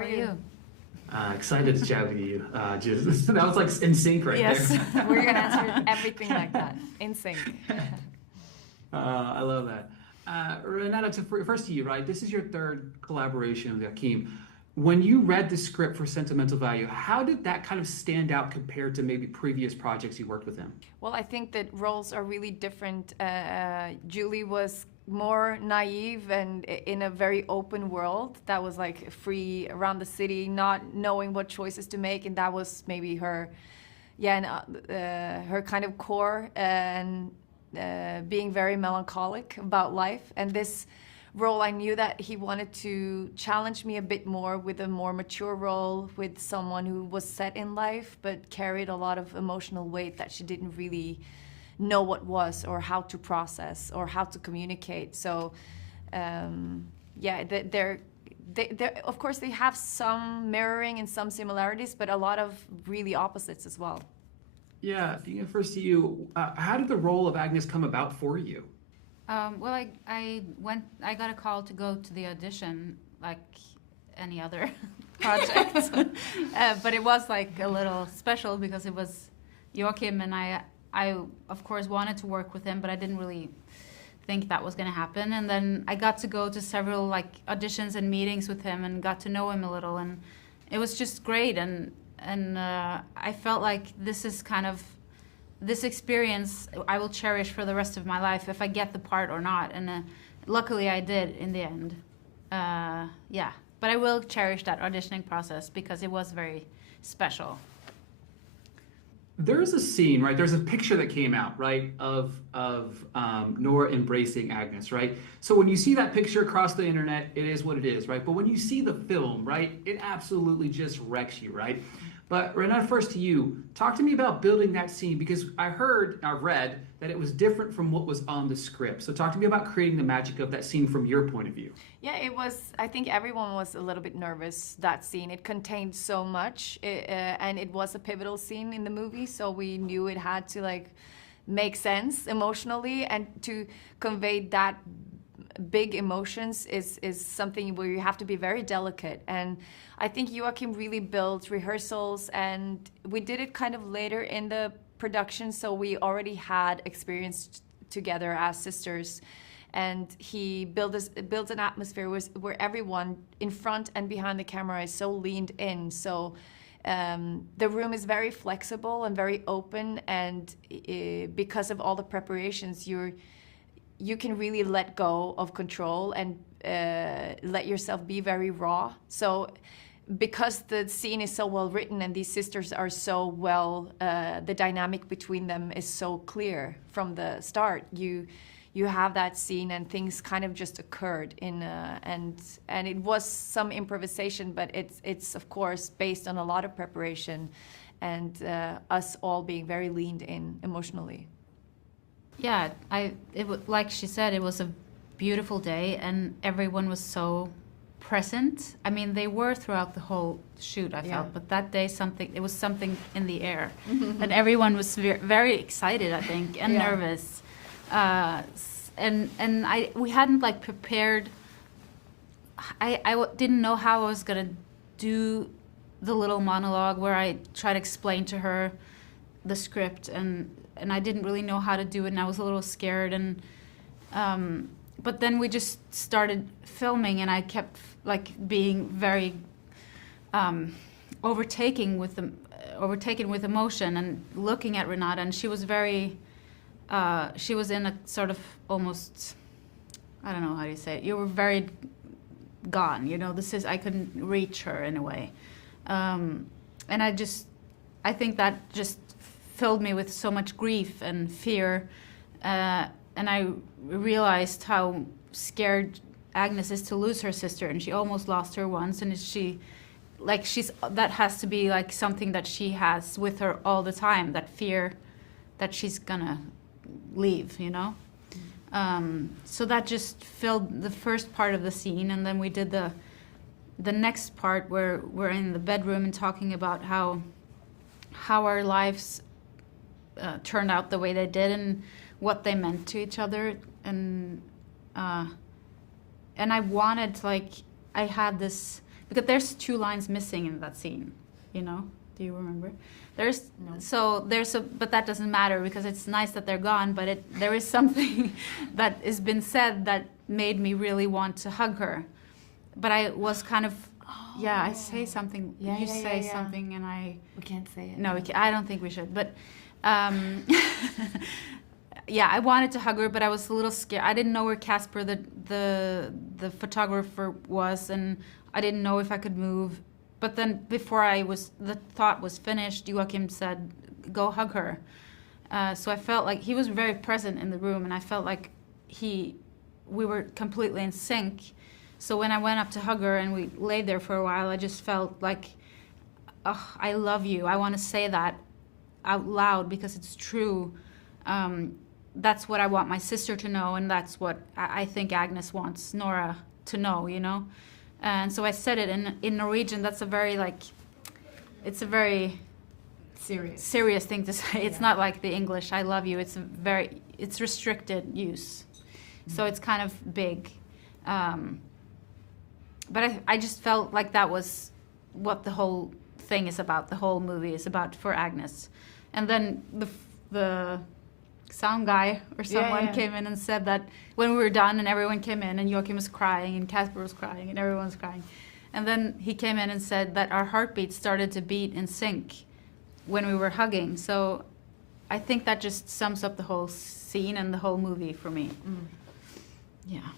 are you? Excited to chat with you. That was like in sync right there. Yes, we're gonna answer everything like that, in sync. I love that. Renata, first to you, right? This is your third collaboration with Joachim. When you read the script for Sentimental Value, how did that kind of stand out compared to maybe previous projects you worked with him? Well, I think that roles are really different. Julie was more naive and in a very open world that was like free around the city, not knowing what choices to make, and that was maybe her, her kind of core, and being very melancholic about life. And this role, I knew that he wanted to challenge me a bit more with a more mature role, with someone who was set in life but carried a lot of emotional weight that she didn't really know what was, or how to process, or how to communicate. So they're of course they have some mirroring and some similarities, but a lot of really opposites as well. Yeah, Inga, first to you, how did the role of Agnes come about for you? Well, I got a call to go to the audition like any other project. But it was like a little special because it was Joachim, and I of course wanted to work with him, but I didn't really think that was going to happen. And then I got to go to several like auditions and meetings with him and got to know him a little, and it was just great. And I felt like this experience I will cherish for the rest of my life if I get the part or not. And luckily I did in the end. But I will cherish that auditioning process because it was very special. There's a scene, right? There's a picture that came out, right, of Nora embracing Agnes, right? So when you see that picture across the internet, it is what it is, right? But when you see the film, right, it absolutely just wrecks you, right? But Renata, first to you, talk to me about building that scene, because I've read that it was different from what was on the script. So talk to me about creating the magic of that scene from your point of view. Yeah, it was, I think everyone was a little bit nervous, that scene. It contained so much, and it was a pivotal scene in the movie, so we knew it had to like make sense emotionally, and to convey that big emotions is something where you have to be very delicate. And I think Joachim really built rehearsals, and we did it kind of later in the production, so we already had experience together as sisters. And he built an atmosphere where everyone in front and behind the camera is so leaned in. So the room is very flexible and very open, and because of all the preparations, you can really let go of control and let yourself be very raw. So because the scene is so well written and these sisters are so well, the dynamic between them is so clear from the start. You have that scene and things kind of just occurred and it was some improvisation, but it's of course based on a lot of preparation and us all being very leaned in emotionally. Yeah, like she said, it was a beautiful day and everyone was so present. I mean, they were throughout the whole shoot, I felt, but that day it was something in the air. And everyone was very excited, I think, and nervous. We hadn't like prepared. I didn't know how I was gonna do the little monologue where I try to explain to her the script, and I didn't really know how to do it, and I was a little scared. And but then we just started filming, and I kept like being very overtaken with emotion and looking at Renata, and she was very. She was in a sort of almost, I don't know how you say it. You were very gone, you know. I couldn't reach her in a way, and I think that just filled me with so much grief and fear, and I realized how scared Agnes is to lose her sister, and she almost lost her once, and that has to be like something that she has with her all the time, that fear that she's gonna leave, you know. So that just filled the first part of the scene, and then we did the next part where we're in the bedroom and talking about how our lives turned out the way they did and what they meant to each other, and I wanted, like, I had this because there's 2 lines missing in that scene, you know? Do you remember? But that doesn't matter because it's nice that they're gone, but there is something that has been said that made me really want to hug her. But I was kind of, I say something, you say something, and We can't say it. No, I don't think we should, but I wanted to hug her, but I was a little scared. I didn't know where Casper, the photographer, was, and I didn't know if I could move. But then before the thought was finished, Joachim said, "Go hug her." So I felt like he was very present in the room, and I felt like we were completely in sync. So when I went up to hug her and we laid there for a while, I just felt like, oh, I love you. I want to say that out loud because it's true. That's what I want my sister to know, and that's what I think Agnes wants Nora to know, you know? And so I said it in Norwegian. That's it's a very serious thing to say. It's not like the English, I love you. It's restricted use. So it's kind of big. But I just felt like that was what the whole thing is about, the whole movie is about for Agnes. And then the sound guy or someone came in and said that when we were done and everyone came in and Joachim was crying and Casper was crying and everyone was crying. And then he came in and said that our heartbeats started to beat in sync when we were hugging. So I think that just sums up the whole scene and the whole movie for me. Yeah.